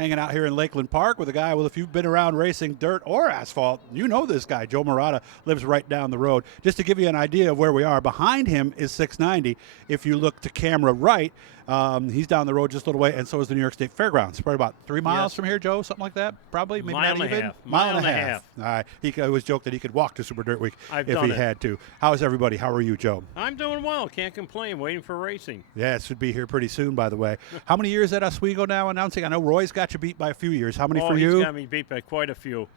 hanging out here in Lakeland Park with a guy with, if you've been around racing dirt or asphalt, you know this guy. Joe Marada lives right down the road. Just to give you an idea of where we are, behind him is 690. If you look to camera right, he's down the road just a little way, and so is the New York State Fairgrounds. Probably about 3 miles from here, Joe, something like that. Probably, maybe mile not even. Half. Mile and a half. All right. He always joked that he could walk to Super Dirt Week if he had to. How's everybody? How are you, Joe? I'm doing well. Can't complain. Waiting for racing. Yeah, it should be here pretty soon, by the way. How many years at Oswego now announcing? I know Roy's got you beat by a few years. How many for you? He's got me beat by quite a few.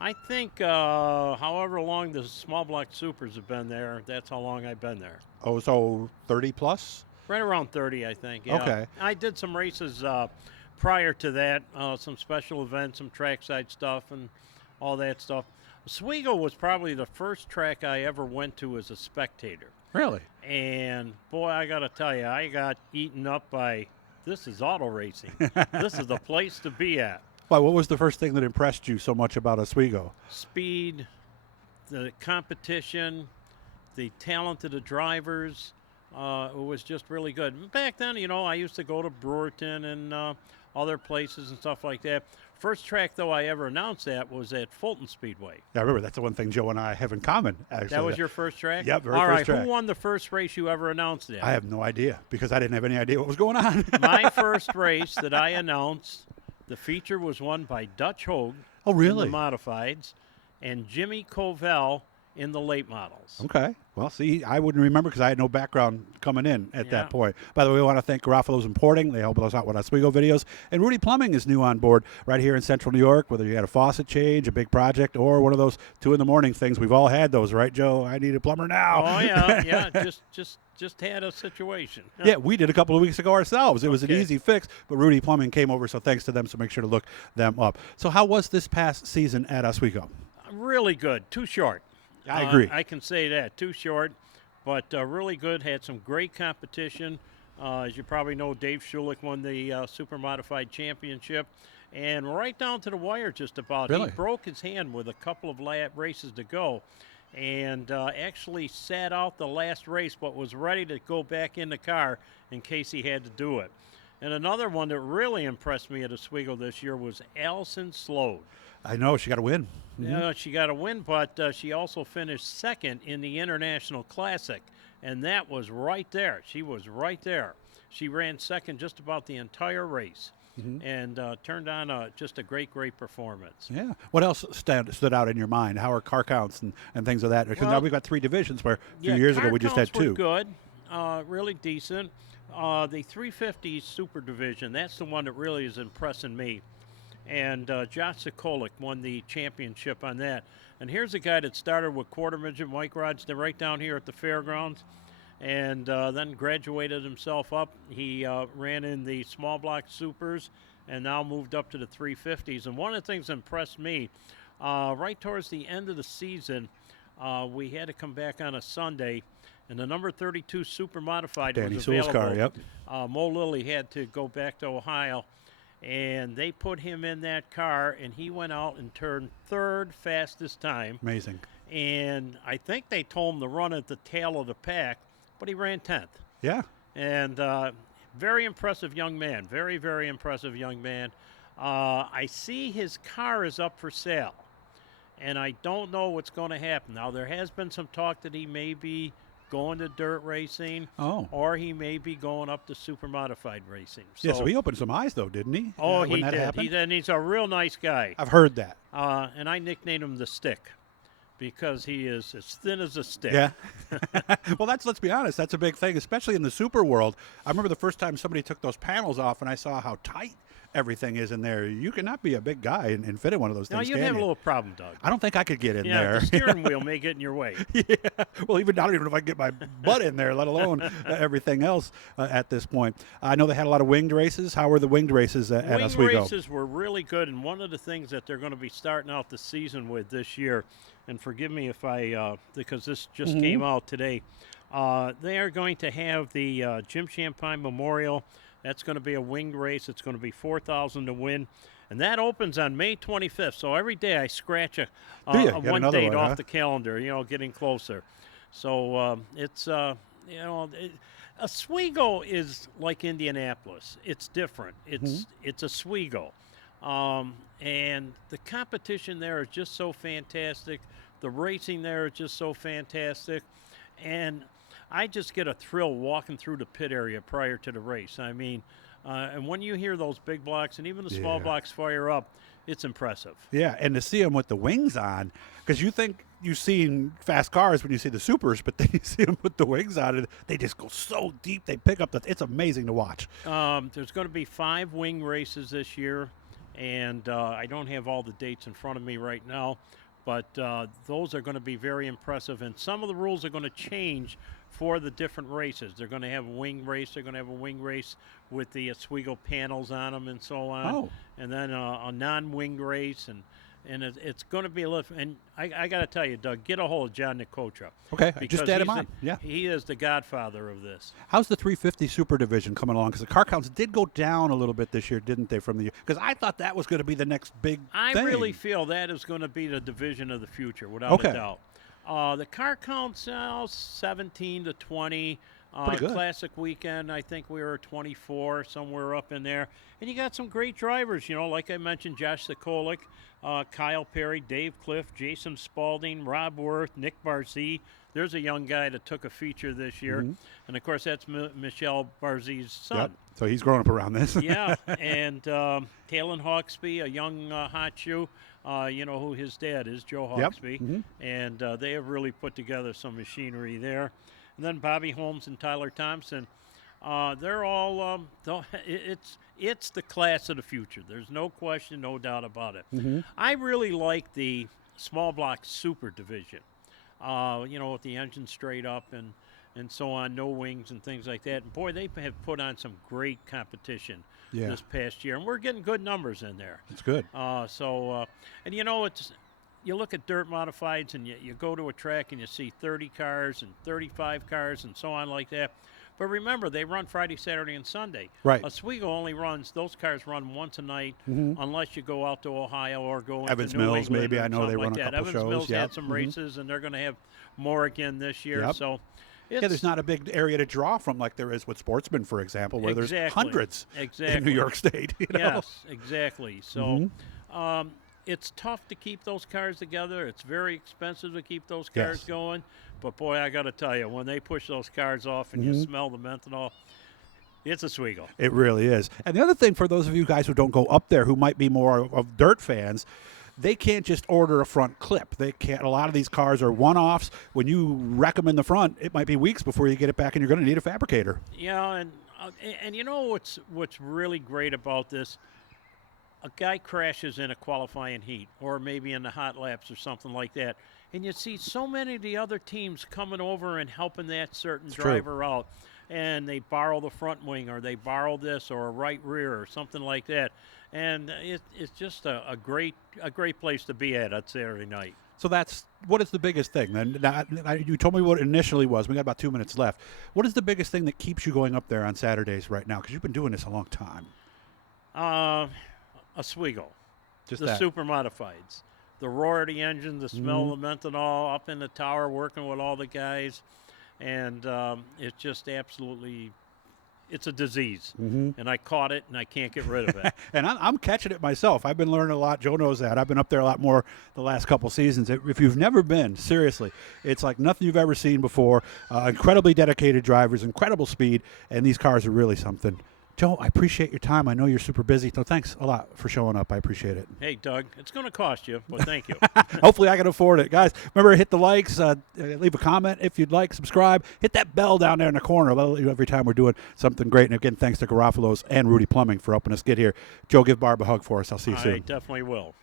I think however long the small block supers have been there, that's how long I've been there. Oh, so 30 plus? Right around 30, I think. Yeah. Okay. I did some races prior to that, some special events, some trackside stuff, and all that stuff. Oswego was probably the first track I ever went to as a spectator. Really? And, boy, I got to tell you, I got eaten up by, this is auto racing. This is the place to be at. Why, what was the first thing that impressed you so much about Oswego? Speed, the competition, the talent of the drivers. It was just really good. Back then, I used to go to Brewerton and other places and stuff like that. First track, though, I ever announced that was at Fulton Speedway. Yeah, I remember that's the one thing Joe and I have in common, actually. That was your first track? Yep, very All first right, track. who won the first race you ever announced at? I have no idea because I didn't have any idea what was going on. My first race that I announced, the feature was won by Dutch Hogue. Oh, really? In the modifieds, and Jimmy Covell in the late models. Okay. Well, see, I wouldn't remember because I had no background coming in at that point. By the way, we want to thank Garofalo's Importing. They help us out with Oswego videos. And Rudy Plumbing is new on board right here in Central New York, whether you had a faucet change, a big project, or one of those 2 in the morning things. We've all had those, right, Joe? I need a plumber now. Oh, yeah, yeah. Just had a situation. Yeah, we did a couple of weeks ago ourselves. It was an easy fix, but Rudy Plumbing came over, so thanks to them. So make sure to look them up. So how was this past season at Oswego? Really good. Too short. I agree. I can say that. Too short, but really good. Had some great competition. As you probably know, Dave Schulich won the Super Modified Championship. And right down to the wire just about. Really? He broke his hand with a couple of races to go and actually sat out the last race but was ready to go back in the car in case he had to do it. And another one that really impressed me at Oswego this year was Allison Slode. I know. She got to win. Yeah, she got a win, but she also finished second in the International Classic, and that was right there. She was right there. She ran second just about the entire race and turned on just a great performance. Yeah. What else stood out in your mind? How are car counts and things of that? Because now we've got 3 divisions where a few years ago we just had 2. Were good, really decent. The 350 Super Division, that's the one that really is impressing me. And Josh Sikolik won the championship on that. And here's a guy that started with quarter midget Mike rods right down here at the fairgrounds and then graduated himself up. He ran in the small block supers and now moved up to the 350s. And one of the things that impressed me, right towards the end of the season, we had to come back on a Sunday, and the number 32 Super Modified Danny was Sewell's available. car, yep. Mo Lilly had to go back to Ohio. And they put him in that car, and he went out and turned 3rd fastest time. Amazing. And I think they told him to run at the tail of the pack, but he ran 10th. Yeah. And very impressive young man. Very, very impressive young man. I see his car is up for sale, and I don't know what's going to happen. Now, there has been some talk that he may be going to dirt racing, or he may be going up to super modified racing. So he opened some eyes, though, didn't he? Oh, he did. And he's a real nice guy. I've heard that. And I nicknamed him the Stick because he is as thin as a stick. Yeah. Well, let's be honest, that's a big thing, especially in the super world. I remember the first time somebody took those panels off and I saw how tight everything is in there. You cannot be a big guy and fit in one of those things. No, you'd have a little problem, Doug. I don't think I could get in there. The steering wheel may get in your way. Yeah. Well, I don't even know if I can get my butt in there, let alone everything else at this point. I know they had a lot of winged races. How were the winged races at Oswego? Winged races were really good, and one of the things that they're going to be starting out the season with this year, and forgive me if because this just came out today, they are going to have the Jim Champagne Memorial. That's going to be a winged race. It's going to be $4,000 to win. And that opens on May 25th. So every day I scratch a one date off the calendar, getting closer. So it's, Oswego is like Indianapolis. It's different. It's Oswego. And the competition there is just so fantastic. The racing there is just so fantastic. And I just get a thrill walking through the pit area prior to the race. I mean, and when you hear those big blocks and even the small blocks fire up, it's impressive. Yeah, and to see them with the wings on, because you think you've seen fast cars when you see the supers, but then you see them with the wings on, and they just go so deep. They pick up it's amazing to watch. There's going to be 5 wing races this year, and I don't have all the dates in front of me right now, but those are going to be very impressive. And some of the rules are going to change for the different races. They're going to have a wing race. They're going to have a wing race with the Oswego panels on them and so on. Oh. And then a non-wing race, and it's going to be a little. And I got to tell you, Doug, get a hold of John Nicotra. Okay, I just add him on. Yeah, he is the godfather of this. How's the 350 Super Division coming along? Because the car counts did go down a little bit this year, didn't they? From the because I thought that was going to be the next big I thing. really feel that is going to be the division of the future, without a doubt. The car counts now 17 to 20. Pretty good. Classic weekend, I think we were 24, somewhere up in there. And you got some great drivers, like I mentioned, Josh Sikolik, Kyle Perry, Dave Cliff, Jason Spalding, Rob Worth, Nick Barzee. There's a young guy that took a feature this year. Mm-hmm. And, of course, that's Michelle Barzee's son. Yep. So he's growing up around this. Yeah, and Talon Hawksby, a young hot shoe. Who his dad is, Joe Hawksby. Yep. Mm-hmm. And they have really put together some machinery there. And then Bobby Holmes and Tyler Thompson, they're all it's the class of the future. There's no question, no doubt about it. Mm-hmm. I really like the small block super division, with the engine straight up and so on, no wings and things like that. And, boy, they have put on some great competition this past year. And we're getting good numbers in there. It's good. It's you look at dirt modifieds and you go to a track and you see 30 cars and 35 cars and so on like that. But remember, they run Friday, Saturday, and Sunday. Right. Oswego only those cars run once a night unless you go out to Ohio or go Evans into New Mills, England maybe. I know they run like a couple Evans shows. Mills had some races, and they're going to have more again this year. Yep. So there's not a big area to draw from like there is with Sportsman, for example, where there's hundreds in New York State. Yes, exactly. So it's tough to keep those cars together. It's very expensive to keep those cars going. But, boy, I got to tell you, when they push those cars off and you smell the menthol, it's Oswego. It really is. And the other thing, for those of you guys who don't go up there, who might be more of dirt fans, they can't just order a front clip. They can't. A lot of these cars are one-offs. When you wreck them in the front, it might be weeks before you get it back, and you're going to need a fabricator. Yeah, and you know what's really great about this? A guy crashes in a qualifying heat or maybe in the hot laps or something like that, and you see so many of the other teams coming over and helping that certain driver out, and they borrow the front wing or they borrow this or a right rear or something like that, and it's just a great place to be at Saturday night. So what is the biggest thing? Then you told me what it initially was. We got about 2 minutes left. What is the biggest thing that keeps you going up there on Saturdays right now? Because you've been doing this a long time. Oswego, just the super modifieds, the roar of the engine, the smell of the methanol, up in the tower working with all the guys, and it's just absolutely, it's a disease, and I caught it and I can't get rid of it. And I'm catching it myself. I've been learning a lot. Joe knows that. I've been up there a lot more the last couple seasons. If you've never been, seriously, it's like nothing you've ever seen before. Incredibly dedicated drivers, incredible speed, and these cars are really something. Joe, I appreciate your time. I know you're super busy, so thanks a lot for showing up. I appreciate it. Hey, Doug, it's going to cost you, but thank you. Hopefully I can afford it. Guys, remember, hit the likes, leave a comment if you'd like, subscribe, hit that bell down there in the corner. That'll let you know every time we're doing something great. And again, thanks to Garofalo's and Rudy Plumbing for helping us get here. Joe, give Barb a hug for us. I'll see you soon. I definitely will.